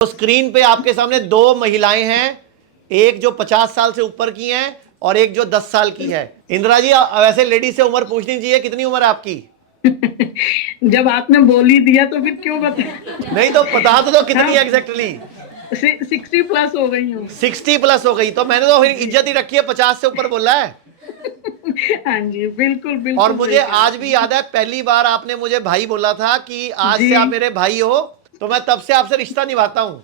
तो स्क्रीन पे आपके सामने दो महिलाएं हैं, एक जो 50 साल से ऊपर की हैं और एक जो 10 साल की है। इंदिरा जी, वैसे लेडी से उम्र पूछनी चाहिए, कितनी उम्र है आपकी? जब आपने बोल ही दिया तो फिर क्यों बता। नहीं तो बता दो कितनी हाँ, एग्जैक्टली। 60+ हो गई हूँ। 60+ हो गई तो मैंने तो फिर इज्जत ही रखी है, 50 से ऊपर बोला है। हाँ जी, बिल्कुल और बिल्कुल मुझे सही कहा आज भी आपने। याद है, पहली बार आपने मुझे भाई बोला था कि आज जी, से आप मेरे भाई हो, तो मैं तब से आपसे रिश्ता निभाता हूं।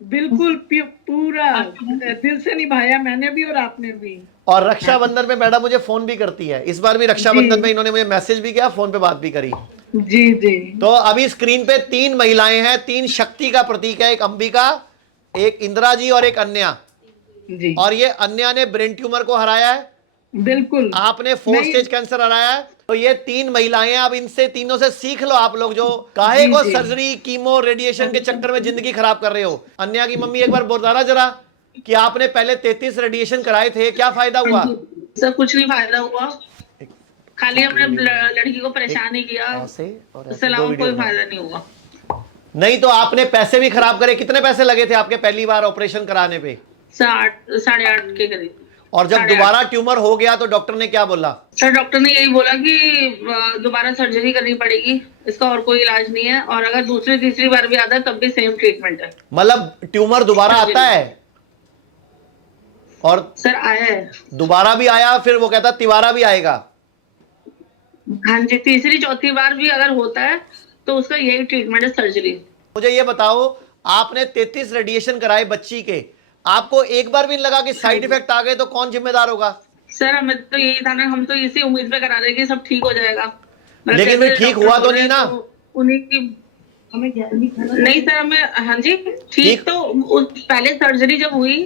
बिल्कुल पूरा दिल से निभाया मैंने भी और आपने भी। और रक्षाबंधन में मैडम मुझे फोन भी करती है, इस बार भी जी रक्षाबंधन में इन्होंने मुझे मैसेज भी किया, फोन पे बात भी करी। जी जी तो अभी स्क्रीन पे तीन महिलाएं हैं, तीन शक्ति का प्रतीक है, एक अंबिका, एक इंदिरा जी और एक अन्या। जी, और ये अन्या ने ब्रेन ट्यूमर को हराया है, बिल्कुल। आपने मैं 4 स्टेज कैंसर हराया है। तो ये तीन महिलाएं हैं, अब इनसे तीनों से सीख लो आप लोग, जो काहे जी को जी, सर्जरी कीमो रेडिएशन के चक्कर में जिंदगी खराब कर रहे हो। अन्या की मम्मी एक बार बताना जरा कि आपने पहले 33 रेडिएशन कराए थे, क्या फायदा हुआ? सब कुछ नहीं फायदा हुआ, एक खाली हमने चक्री में लड़की को एक परेशान ही किया, ऐसे और उससे ऐसे दो अलावा वीडियो कोई बनाओ। फायदा नहीं हुआ। नहीं तो आपने पैसे भी खराब करे, कितने पैसे लगे थे आपके पहली बार ऑपरेशन कराने पे? 8.5 के करीब। और जब 8.5। दोबारा ट्यूमर हो गया तो डॉक्टर ने क्या बोला? सर डॉक्टर ने यही बोला कि दोबारा सर्जरी करनी पड़ेगी, इसका और कोई इलाज नहीं है, और अगर दूसरी तीसरी बार भी आता है तब भी सेम ट्रीटमेंट है। मतलब ट्यूमर दोबारा आता सर्जरी। है? और सर आया है। दोबारा भी आया, फिर वो कहता तिबारा भी आएगा? हाँ जी, तीसरी चौथी बार भी अगर होता है तो उसका यही ट्रीटमेंट है, सर्जरी। मुझे ये बताओ, आपने 33 रेडिएशन कराए बच्ची के, आपको एक बार भी नहीं लगा कि हाँ साइड जी। इफेक्ट आ गए तो कौन जिम्मेदार होगा? सर हमें तो यही था ना, हम तो इसी उम्मीद पे करा रहे कि सब ठीक हो जाएगा, मतलब लेकिन फिर जैसे ठीक डॉक्टर हुआ बोल तो रहे नहीं हैं ना? तो उन्हीं की। हमें नहीं सर, हमें हाँ जी, ठीक ठीक। तो पहले सर्जरी जब हुई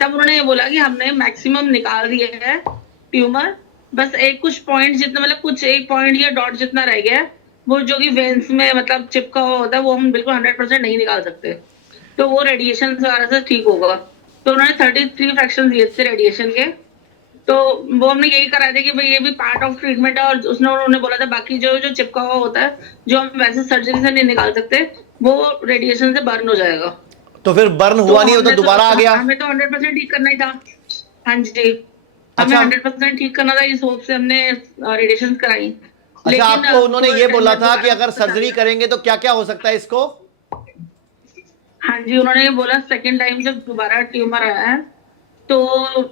तब उन्होंने ये बोला कि हमने मैक्सिमम निकाल दिए है ट्यूमर, बस एक कुछ पॉइंट जितना, मतलब कुछ एक पॉइंट या डॉट जितना रह गया है, वो जो कि वेन्स में मतलब चिपका हुआ होता है, वो हम बिल्कुल 100% नहीं निकाल सकते, तो वो रेडिएशन वगैरह से ठीक होगा। तो उन्होंने 33 फ्रैक्शन दिए थे रेडिएशन के, तो वो हमने यही करा था कि भाई ये भी पार्ट ऑफ ट्रीटमेंट है, और उसने उन्होंने बोला था बाकी जो जो चिपका हुआ होता है, जो हम वैसे सर्जरी से नहीं निकाल सकते, वो रेडिएशन से बर्न हो जाएगा। तो फिर बर्न तो हुआ नहीं, वो तो हमने तो दोबारा आ गया। हमें तो 100% ठीक करना ही था। हाँ जी, हमें अच्छा। 100% ठीक करना था, इस होप से हमने रेडिएशन कराई। अच्छा, लेकिन आपको उन्होंने थोड़े ये टाइम बोला बाद था कि दोबारा अगर वापस आ सर्जरी गया। करेंगे तो क्या क्या हो सकता है इसको? हाँ जी, उन्होंने ये बोला सेकेंड टाइम जब दोबारा ट्यूमर आया है तो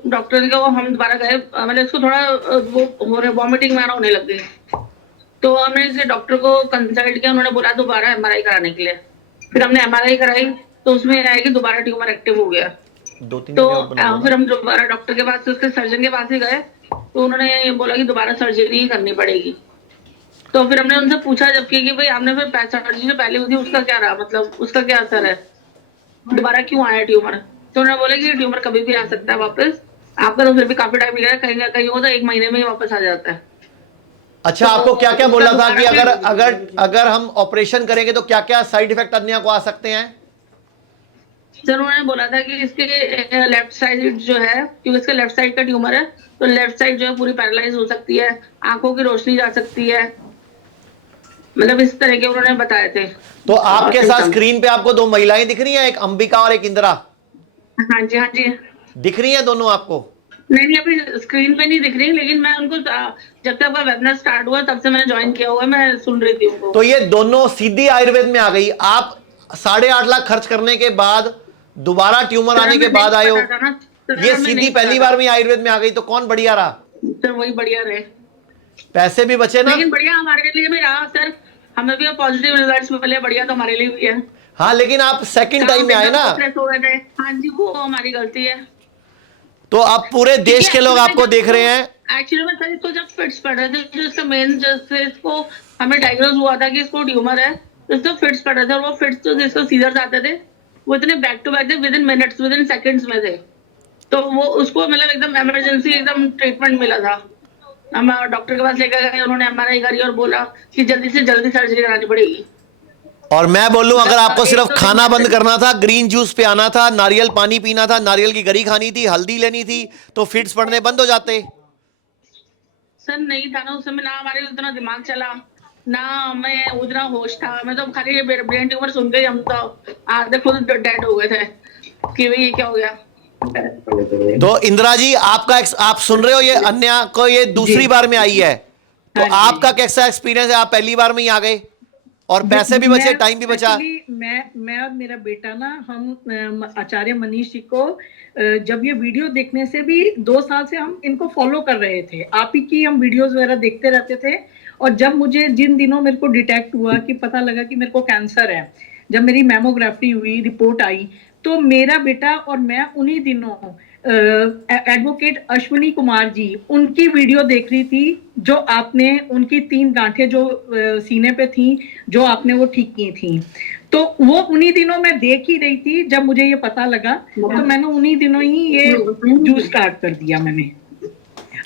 डॉक्टर ने कहा, हम दोबारा गए, मतलब इसको थोड़ा वो हो रहा, वॉमिटिंग वगैरह होने लग गई, तो हमने इसे डॉक्टर को कंसल्ट किया, उन्होंने बोला दोबारा एमआरआई कराने के लिए। फिर हमने एमआरआई कराई तो उसमें आया कि दोबारा ट्यूमर एक्टिव हो गया। दो तीन तो वीडियो और बना लो फिर ना। हम दोबारा डॉक्टर के पास, उसके सर्जन के पास ही गए, तो उन्होंने ये बोला कि दोबारा सर्जरी ही करनी पड़ेगी। तो फिर हमने उनसे पूछा जबकि कि भाई आपने फिर सर्जरी जो पहले हुई थी उसका क्या रहा, मतलब उसका क्या असर है, दोबारा क्यों आया ट्यूमर। तो उन्होंने बोला कि ट्यूमर कभी भी आ सकता है वापस, आपका तो फिर भी काफी टाइम लगा, कहीं ना कहीं हो तो 1 महीने में ही वापस आ जाता है। अच्छा, तो आपको क्या क्या उसका बोला था कि दोबारा अगर फिर अगर अगर हम ऑपरेशन करेंगे तो क्या क्या साइड इफेक्ट अन्य को आ सकते हैं? सर उन्होंने बोला था कि इसके लेफ्ट साइड जो है, क्योंकि इसके लेफ्ट साइड का ट्यूमर है, तो लेफ्ट साइड जो है पूरी पैरालाइज हो सकती है, आंखों की रोशनी जा सकती है, मतलब इस तरह के उन्होंने बताए थे तो आपके साथ सिम्टम्स। स्क्रीन पे आपको दो महिलाएं दिख रही हैं, एक अंबिका और एक इंदिरा, हाँ जी, हाँ जी। दिख रही हैं दोनों आपको? नहीं नहीं, अभी स्क्रीन पे नहीं दिख रही, लेकिन मैं उनको जब से आपका वेबिनार स्टार्ट हुआ तब से मैंने ज्वाइन किया हुआ है, मैं सुन रही थी उनको। तो ये दोनों सीधी आयुर्वेद में आ गई। आप 8.5 लाख खर्च करने के बाद दोबारा ट्यूमर सर आने के हमें नहीं बाद आए हो, पता था ना, सर ये हमें सीधी नहीं पता पहली था। बार में आयुर्वेद में आ गई, तो कौन बढ़िया रहा? सर वही बढ़िया रहे, पैसे भी बचे ना। लेकिन बढ़िया हमारे लिए भी रहा सर, हमें भी पॉजिटिव रिजल्ट्स मिले, बढ़िया तो हमारे लिए भी है। हाँ, लेकिन आप सेकंड काम टाइम हम में आए एकदम ना, स्ट्रेस हो गए थे। हाँ जी, वो हमारी गलती है, तो अब पूरे क्योंकि देश के लोग एक्चुअली में आपको जब देख इसको रहे हैं। एक्चुअली में सर इसको जब फिट्स पड़ रहे थे, जो इसका मेन जैसे इसको हमें डायग्नोज हुआ था कि इसको ट्यूमर है, तो इसको फिट्स पड़ रहे थे, और वो फिट्स जो जिसको सीजर्स आते थे वो इतने बैक टू बैक थे, with in minutes, with in seconds में थे, तो वो उसको मतलब एकदम इमरजेंसी एकदम ट्रीटमेंट मिला था। हम डॉक्टर के पास लेकर गए, उन्होंने एमआरआई करी और बोला कि जल्दी से जल्दी सर्जरी करानी पड़ेगी। और मैं बोलूं, अगर आपको एक सिर्फ दो दिन खाना बाद बंद करना था, ग्रीन जूस पे आना था, नारियल पानी पीना था, नारियल की गरी खानी थी, हल्दी लेनी थी, तो फिट्स पड़ने बंद हो जाते। सर नहीं था ना उस समय, ना हमारे उतना दिमाग चला, ना मैं उतना होश था, मैं तो खाली ब्रेन ट्यूमर सुन के ही हम तो आधे खुद डेड हो गए थे कि भाई ये क्या हो गया। तो इंदिरा जी आपका आप सुन रहे हो, ये अन्या को ये दूसरी जी। बार में आई है, तो हाँ जी। आपका कैसा एक्सपीरियंस है? आप पहली बार में ही आ गए और पैसे भी बचे, टाइम भी बचा। मैं और मेरा बेटा ना, हम आचार्य मनीष जी को जब ये वीडियो देखने से भी 2 साल से हम इनको फॉलो कर रहे थे, आप ही की हम वीडियोस वगैरह देखते रहते थे। और जब मुझे जिन दिनों मेरे को डिटेक्ट हुआ कि पता लगा कि मेरे को कैंसर है, जब मेरी मैमोग्राफी हुई, रिपोर्ट आई, तो मेरा बेटा और मैं उन्हीं दिनों एडवोकेट अश्विनी कुमार जी उनकी वीडियो देख रही थी, जो आपने उनकी 3 गांठें जो सीने पे थी, जो आपने वो ठीक की थी। तो वो उन्हीं दिनों मैं देख ही रही थी, जब मुझे ये पता लगा तो मैंने उन्हीं दिनों ही ये जूस स्टार्ट कर दिया मैंने।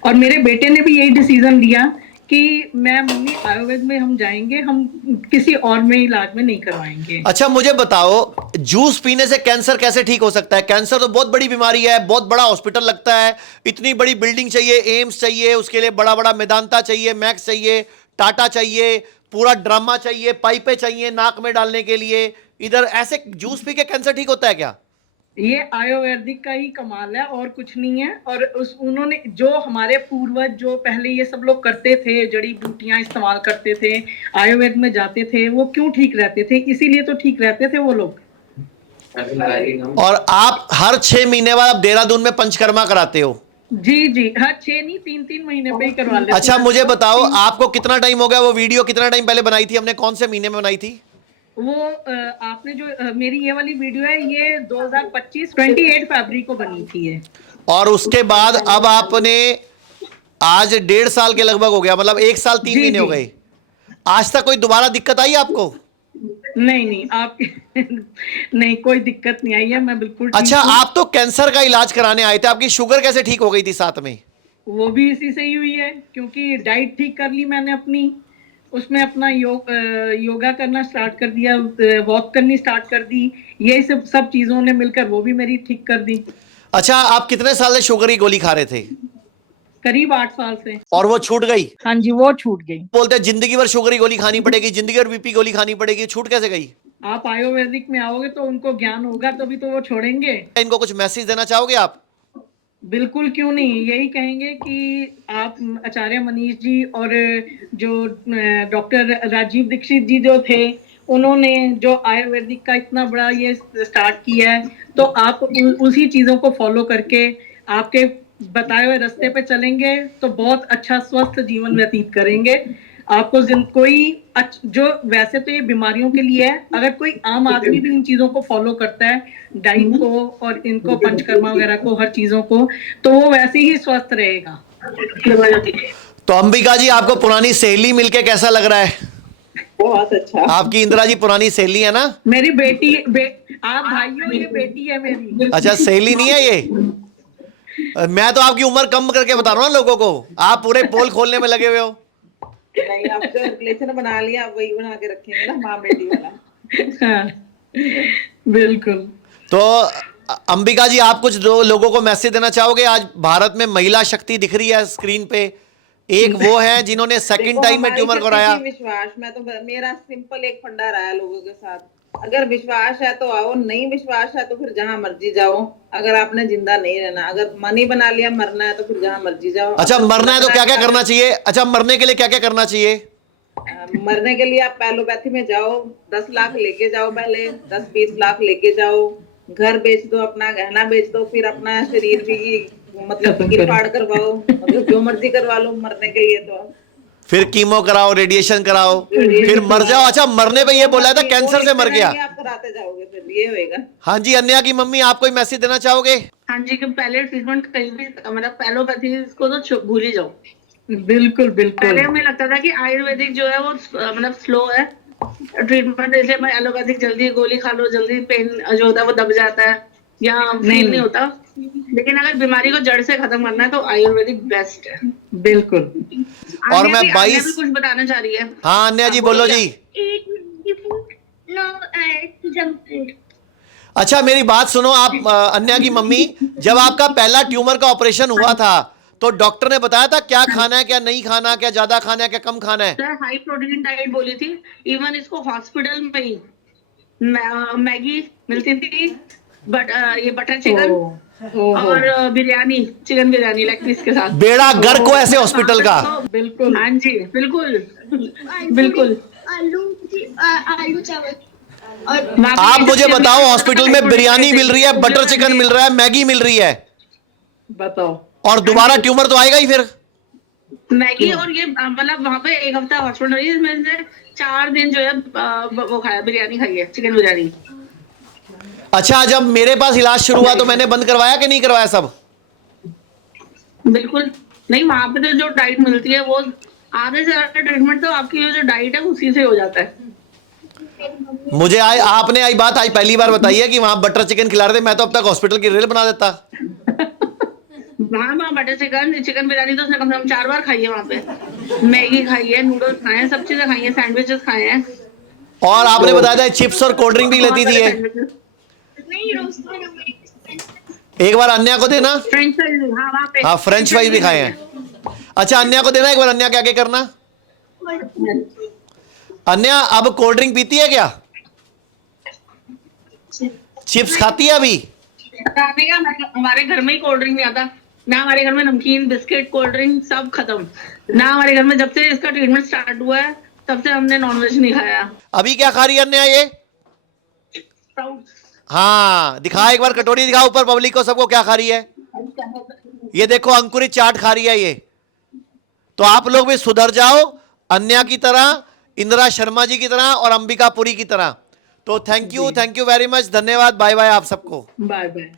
और मेरे बेटे ने भी यही डिसीजन लिया कि मैं मम्मी आयुर्वेद में हम जाएंगे, हम किसी और में इलाज में नहीं करवाएंगे। अच्छा मुझे बताओ, जूस पीने से कैंसर कैसे ठीक हो सकता है? कैंसर तो बहुत बड़ी बीमारी है, बहुत बड़ा हॉस्पिटल लगता है, इतनी बड़ी बिल्डिंग चाहिए, एम्स चाहिए, उसके लिए बड़ा बड़ा मेदांता चाहिए, मैक्स चाहिए, टाटा चाहिए, पूरा ड्रामा चाहिए, पाइपें चाहिए नाक में डालने के लिए। इधर ऐसे जूस पी के कैंसर ठीक होता है क्या? ये आयुर्वेदिक का ही कमाल है और कुछ नहीं है। और उन्होंने जो हमारे पूर्वज जो पहले ये सब लोग करते थे, जड़ी बूटियां इस्तेमाल करते थे, आयुर्वेद में जाते थे, वो क्यों ठीक रहते थे? इसीलिए तो ठीक रहते थे वो लोग। और आप हर 6 महीने बाद आप देहरादून में पंचकर्मा कराते हो? जी जी, हाँ 6 नहीं 3-3 महीने पे ही करवा लेते। अच्छा मुझे बताओ, आपको कितना टाइम हो गया? वो वीडियो कितना टाइम पहले बनाई थी हमने, कौन से महीने में बनाई थी? वो आपने जो मेरी ये वाली वीडियो है, ये 2025 28 फरवरी को बनी थी ये। और उसके बाद अब आपने आज 1.5 साल के लगभग हो गया, मतलब 1 साल 3 महीने हो गए। आज तक कोई दोबारा दिक्कत आई आपको? नहीं नहीं, आप नहीं, कोई दिक्कत नहीं आई है, मैं बिल्कुल ठीक अच्छा हूँ। आप तो कैंसर का इलाज कराने आए थे, आपकी शुगर कैसे ठीक हो गई थी साथ में? वो भी इसी से ही हुई है, क्योंकि डाइट ठीक कर ली मैंने अपनी, उसमें अपना योगा करना स्टार्ट कर दिया, वॉक करनी स्टार्ट कर दी, ये सब चीजों ने मिलकर वो भी मेरी ठीक कर दी। अच्छा आप कितने साल से शुगर की गोली खा रहे थे? करीब 8 साल से। और वो छूट गई? हाँ जी, वो छूट गई। बोलते हैं जिंदगी भर शुगर की गोली खानी पड़ेगी, जिंदगी भर बीपी गोली खानी पड़ेगी, छूट कैसे गई? आप आयुर्वेदिक में आओगे तो उनको ज्ञान होगा, तभी तो वो छोड़ेंगे। इनको कुछ मैसेज देना चाहोगे आप? बिल्कुल, क्यों नहीं, यही कहेंगे कि आप आचार्य मनीष जी और जो डॉक्टर राजीव दीक्षित जी जो थे, उन्होंने जो आयुर्वेदिक का इतना बड़ा ये स्टार्ट किया है, तो आप उसी चीजों को फॉलो करके आपके बताए हुए रास्ते पे चलेंगे तो बहुत अच्छा स्वस्थ जीवन व्यतीत करेंगे। आपको कोई जो वैसे तो ये बीमारियों के लिए है, अगर कोई आम आदमी भी इन चीजों को फॉलो करता है, डाइट को और इनको पंचकर्मा वगैरह को, हर चीजों को, तो वो वैसे ही स्वस्थ रहेगा। तो अंबिका जी आपको पुरानी सहेली मिलके कैसा लग रहा है? बहुत अच्छा। आपकी इंदिरा जी पुरानी सहेली है ना? मेरी बेटी आप भाइयों, ये बेटी है मेरी। अच्छा सहेली नहीं है ये? मैं तो आपकी उम्र कम करके बता रहा हूँ ना लोगों को, आप पूरे पोल खोलने में लगे हुए हो। नहीं, आप जो रिलेशन बना लिया आप वही बना के रखेंगे ना, माँ बेटी वाला। हाँ, बिल्कुल। तो अंबिका जी आप कुछ लोगों को मैसेज देना चाहोगे? आज भारत में महिला शक्ति दिख रही है स्क्रीन पे, एक वो है जिन्होंने सेकंड टाइम में ट्यूमर कराया। विश्वास, मैं तो मेरा सिंपल एक फंडा रहा है लोगों के साथ, अगर विश्वास है तो आओ, नहीं विश्वास है तो फिर जहां मर्जी जाओ। अगर आपने जिंदा नहीं रहना, अगर मन ही बना लिया मरना है तो फिर जहां मर्जी जाओ। अच्छा मरना है तो क्या क्या करना चाहिए? अच्छा मरने के लिए क्या क्या करना चाहिए? मरने के लिए आप एलोपैथी में जाओ, 10 लाख लेके जाओ, पहले 10-20 लाख लेके जाओ, घर बेच दो, अपना गहना बेच दो, फिर अपना शरीर भी मतलब गिरफाड़ करवाओ, मतलब जो मर्जी करवा लो मरने के लिए। तो फिर कीमो कराओ, रेडिएशन कराओ, फिर मर जाओ। अच्छा मरने पे ये बोला था कैंसर से मर गया, आप कराते जाओगे फिर ये होएगा। हाँ जी अन्या की मम्मी आप कोई मैसेज देना चाहोगे? हाँ जी, कि पहले ट्रीटमेंट कहीं भी मतलब एलोपैथी को तो भूल ही जाओ। बिल्कुल बिल्कुल। पहले हमें लगता था कि आयुर्वेदिक जो है वो मतलब स्लो है ट्रीटमेंट, जैसे मैं एलोपैथिक जल्दी गोली खा लो, जल्दी पेन जो होता है वो दब जाता है या फील नहीं होता, लेकिन अगर बीमारी को जड़ से खत्म करना है तो आयुर्वेदिक बेस्ट है। बिल्कुल। और मैं 22 भी कुछ बताना चाह रही है। हाँ अन्या जी बोलो जी। अच्छा मेरी बात सुनो आप अन्या की मम्मी, जब आपका पहला ट्यूमर का ऑपरेशन हुआ था तो डॉक्टर ने बताया था क्या खाना है क्या नहीं खाना, क्या ज्यादा खाना है क्या कम खाना है? सर हाई प्रोटीन डाइट बोली थी। इवन इसको हॉस्पिटल में ही मैगी मिलती थी, बट ये बटर चिकन और biryani, chicken biryani leg piece के साथ। बेड़ा गर्क को ऐसे हॉस्पिटल का। बिल्कुल। हाँ जी बिल्कुल बिल्कुल। आलू चावल और वहाँ पे आप ये मुझे जो बताओ, high हॉस्पिटल में protein बिरयानी diet मिल रही है, बटर चिकन मिल रहा है, मैगी मिल रही है, बताओ। और दोबारा ट्यूमर तो आएगा ही फिर। मैगी और ये मतलब वहाँ पे एक हफ्ता हॉस्पिटल रही, इसमें से 4 दिन जो है वो खाया, बिरयानी खाई है, चिकन बिरयानी। अच्छा, जब मेरे पास इलाज शुरू हुआ तो मैंने बंद करवाया कि नहीं करवाया सब? बिल्कुल नहीं, वहाँ पे तो जो डाइट मिलती है वो आधे से ज्यादा ट्रीटमेंट तो आपकी जो डाइट है उसी से हो जाता है। मुझे आपने आई बात आज पहली बार बताई है कि वहां बटर चिकन खिला रहे थे, मैं तो अब तक हॉस्पिटल की रेल बना देता। वहाँ बटर चिकन, चिकन बिरयानी तो उसने कम से कम 4 बार खाई है वहाँ पे। मैगी खाई है, नूडल्स खाए हैं, सब चीजें खाई हैं, सैंडविचेस खाए हैं। और आपने बताया था चिप्स और कोल्ड ड्रिंक भी लेती थी ये। नहीं रोस्ट बनाऊंगी। एक बार अन्या को देना। फ्रेंच फ्राइज, हाँ वहाँ पे हाँ, फ्रेंच फ्राइज भी खाए हैं। अच्छा, अन्या को देना एक बार। अन्या क्या क्या करना? अन्या अब कोल्ड ड्रिंक पीती है क्या? चिप्स खाती है अभी? खाने का हमारे घर में ही कोल्ड ड्रिंक नहीं आता ना, हमारे घर में नमकीन बिस्किट कोल्ड ड्रिंक सब खत्म ना। हमारे घर में जब से इसका ट्रीटमेंट स्टार्ट हुआ है तब से हमने नॉनवेज नहीं खाया। अभी क्या खा रही है अन्या ये? स्प्राउट्स। हाँ, दिखा एक बार, कटोरी दिखा ऊपर पब्लिक को, सबको क्या खा रही है। ये देखो, अंकुरित चाट खा रही है ये। तो आप लोग भी सुधर जाओ, अन्या की तरह, इंदिरा शर्मा जी की तरह और अंबिका पुरी की तरह। तो थैंक यू वेरी मच, धन्यवाद, बाय बाय आप सबको। Bye bye.